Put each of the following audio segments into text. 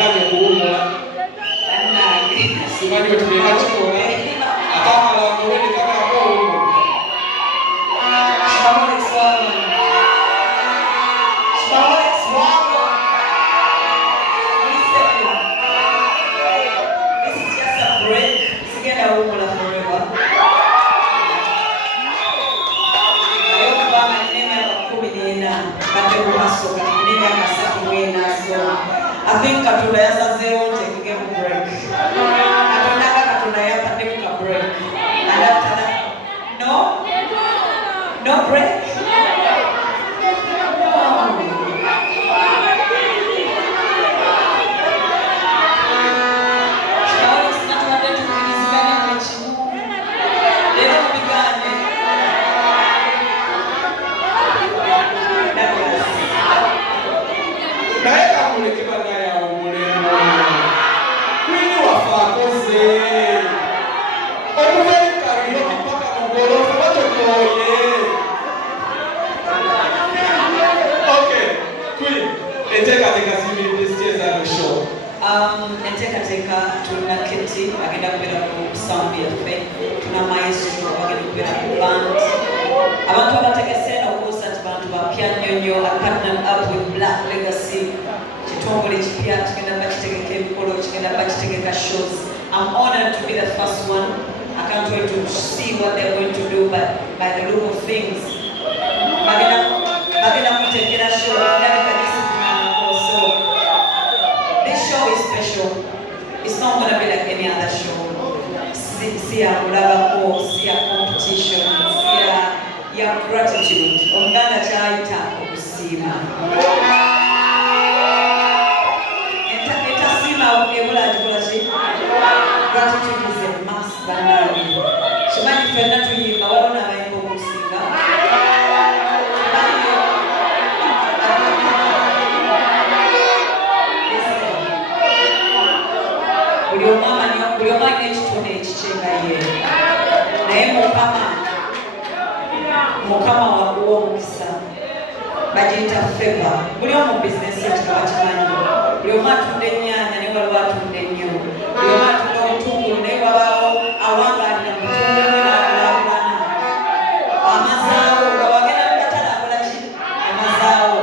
bananye kuwumula simanyi wetulieka kikola akamala ngowene kakako I think Katunda yasazeewo ntekeke ku break. Katonda Katunda yapadde ku break. And after that, no break. Tuna kiti agenda kubera ku sound yaffe tuna maestro agenda kubera ku band abantu abategese n'okuusa nti bantu bapya nnyo partnered up with Black Legacy kitongole kipya kigenda bakitegeka emikolo kigenda bakitegeka shows. I'm honored to be the first one. I can't wait to see what they're going to do, but by the look of things bagenda kutegera show so this show is special. It's not going to be like any other show. See a competition, see your gratitude. Ongana chaita okusima. Etasima ebola jikola chi. Gratitude is a must banali. Shimanyi fenda tuyimba walona bayimba okusinga. Buli omwana ekitone ekikyenga ye naye mukama wakuwa omukisa bagiyita feva. Buli omu bizinesi ekitaba kimanyi buli omu atunda ennyaanya naye waliwo atunda ennyo, buli omu atunda obutungulu naye wabaawo awangalira mutungulu n'akulaakulana amazaawo nga wagenda mugatala akola ki amazaawo.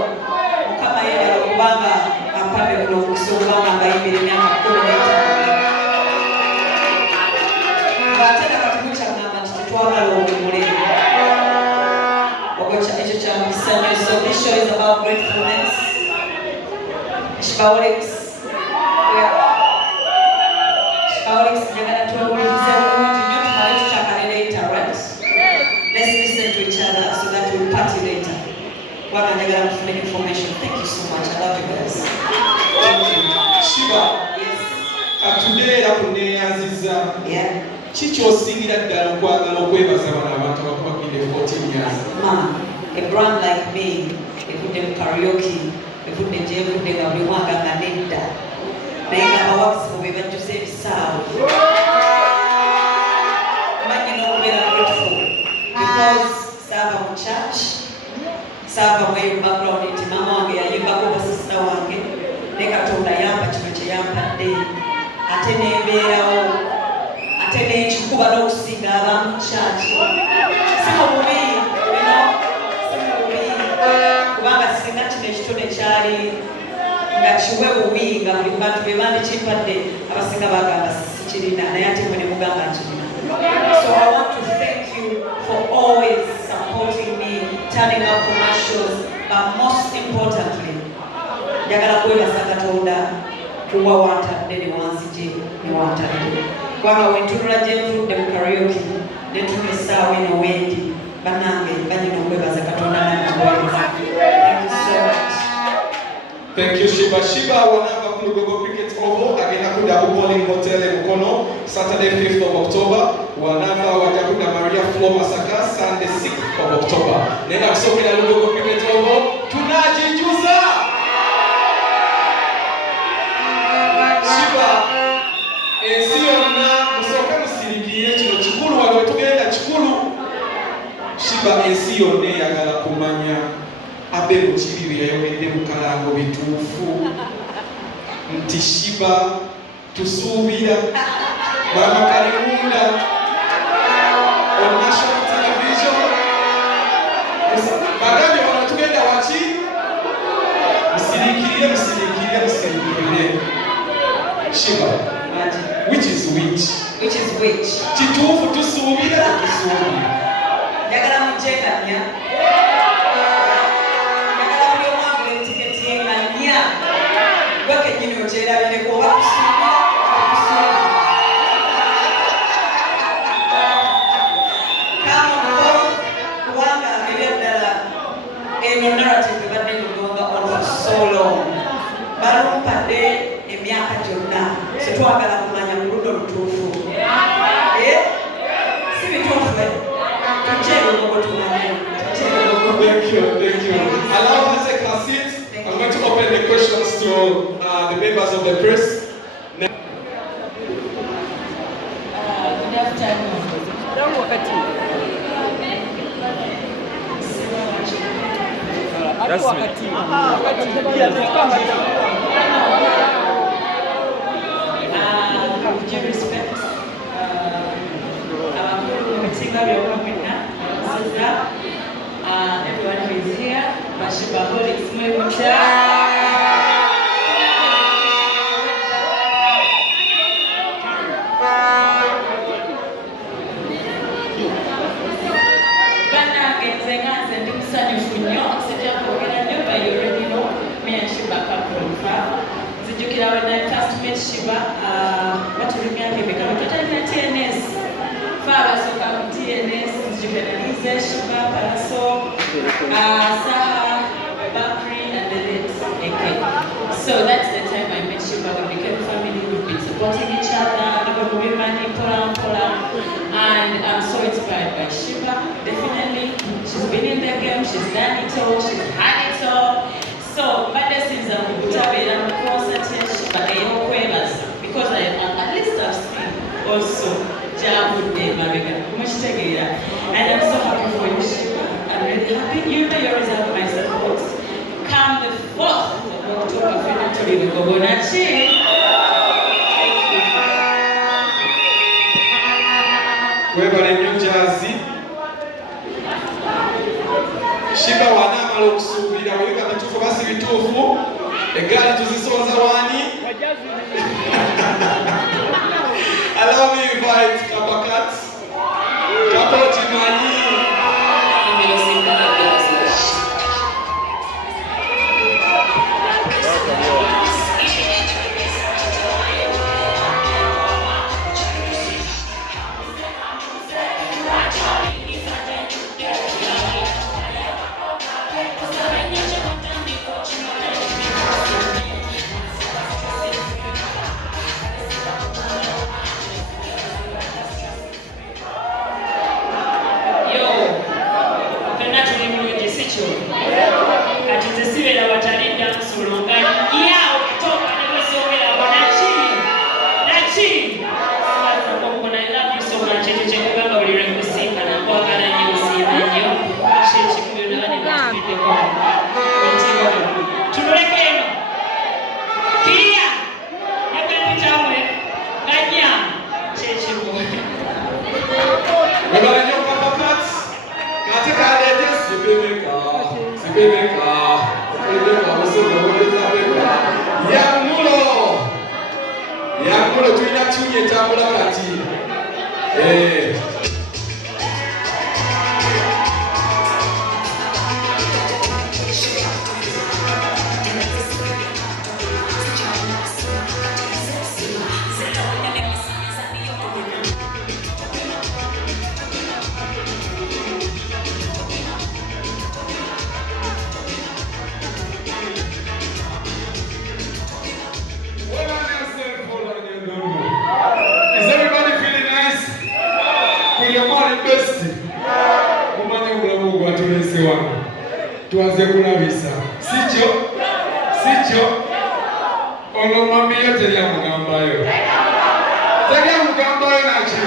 Mukama yeebala okubanga ampadde buno omukisa okubanga mbayimbira emyaka 15. So this show is about gratefulness. Shibawoleks later, right? Let's listen to each other so that we'll party later. One another for information. Thank you so much. I love you guys. Thank you. Shiba. Yes. Katudeera kuneeyanziza. Yeah. Kiki osingira ddala okwagala okwebaza bano abantu abakubagidde 14 years? A brand like me, ekudde mu karaoke, ekudde gye ekudde nga buli mwaka nga nedda. Naye nga abawakisimu be bajjuza ebisaawe. Manyi n'okubeera grateful because saava mu church, saava mu background nti mama wange yayimbako basisita wange, ne Katonda yampa kino kye yampadde. Ate n'embeerawo, ate n'ekikuba n'okusinga abamu church. Si mu bubi, kubanga singa kino ekitone kyali nga kiwe bubi nga buli bantu be bandikimpadde abasinga bagamba sikirina naye ate mwe ne mugamba nkirina. So I want to thank you for always supporting me, turning up for my shows, but most importantly njagala kwebaza Katonda kuba wantadde ne wanzije ne wantadde kubanga wentunula gye ntudde mu karaoke ne ntuna essaawa eno wendi bannange banyina okwebaza Katonda nankuweereza. Thank you so much. Thank you Shiba. Shiba wanava ku Lugogo Cricket Oval agenda kudda ku Bowling Hotel e Mukono Saturday 5th of October. Wanava wajja kudda Maria Flo Masaka Sunday 6th of October. Nenda kusokera Lugogo Cricket Oval tunajijuza. Shiba ensi yonna musooke musiriikirire kino kikulu wano wetugenda kikulu. Shiba ensi yonna eyagala kumanya abe mukibi bye yayogedde mu kalango bituufu. nti Shiba tusuubira Mama Kalimunda on national television. Bagambye bano tugenda waki? Musirikirire. Shiba, which is which? Kituufu tusuubira tetusuubira. Njagala mujjekanya. Njagala buli omu agula etiketi ye nga nnya. Gwe kennyini okyerabireko oba kusuubira okusuubira. Come on board, kubanga ebyaddala eno narrative ebadde mugonga for so long. Balumpadde emyaka gyonna. Tetwagala kumanya ku ludda olutuufu. Si bituufu. Thank you. Allow her to take her seat. I'm going to open the questions to the members of the press. Good afternoon. With due respect, everyone who is here, Bashiba Holy Smemucha. Bana Genzenga and Dimsani Funyo, Seja Pogana, but you already know me and Shiba come from far. Zijukira when I first met Shiba, what you remember me, because I TNS. Fara soka TNS, Juvenalize, Shiba, Paraso, Saha, Bakri, and the late AK. So that's the time I met Shiba. We became family. We've been supporting each other, even women, Pola, and I'm so inspired by Shiba. Definitely, she's been in the game. She's done it all. She's had it all. So, but the things that we put up in closer to Shiba, because at least I've seen also. And I'm so happy for you, Shiba. I'm really happy. You know you always have my support. Come the 4th of October, Fenatory with Gogonachi. Webale nnyo Jazzy. Shiba wanaamala okusuubira webiba bituufu basi bituufu. Eggaali tuzisonza wani? Allow me to invite Kapakat, Kapo Jimani. Yangulo tulina kyuye tambula kati. Tuanze kulabisa. Sicho. Ono mamiyo teri amugambayo. Teri amugambayo nachi.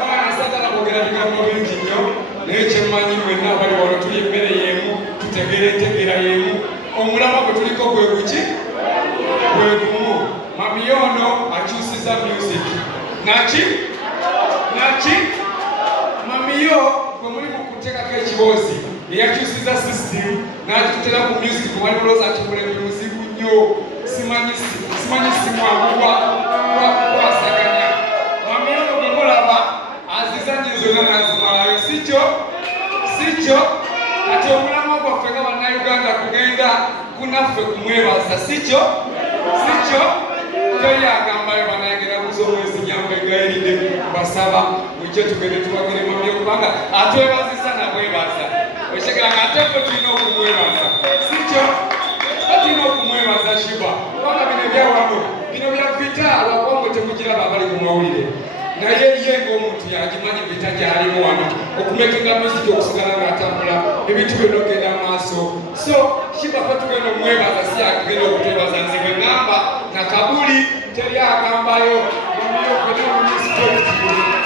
Bana satala bogera bigambo bingi nnyo. Naye kyemmanyi mwenna abali wano tuli emmere y'emu, tutegera yemu. Omulama gwe tuliko gwe guki naki mamiyo gwe muli mu kuteekako ekibozi eyakyusiza system n'akitera ku music wali mulowooza nti mulembe muzibu nnyo simanyi simwakuwa kwasaganya mamiyo no gwe mulaba azizanyi zonna n'azimalayo sikyo kati omulamwa gwaffe nga bannayuganda kugenda kunaffe kumwebaza sikyo teri agambayo banayagera kuza omwezi nyamba egayiride basaba mujje tugende tubagire mamiyo kubanga atwebazisa nabwebaza okitegera nga ate ffe tulina okumwebaza sikyo tulina okumwebaza Shiba kubanga bino ebyawano bino bya vita lwakongo temugiraba abali ku mawulire naye ye ng'omuntu yagimanyi vita gyalimu wano okumekenga musiki okusigala ng'atambula ebintu byonna okugenda mu maaso so Shiba ffe tugenda omwebaza si akugenda okutwebaza nze bwe ngamba nakabuli teri agambayo mamiyo kwena mu respect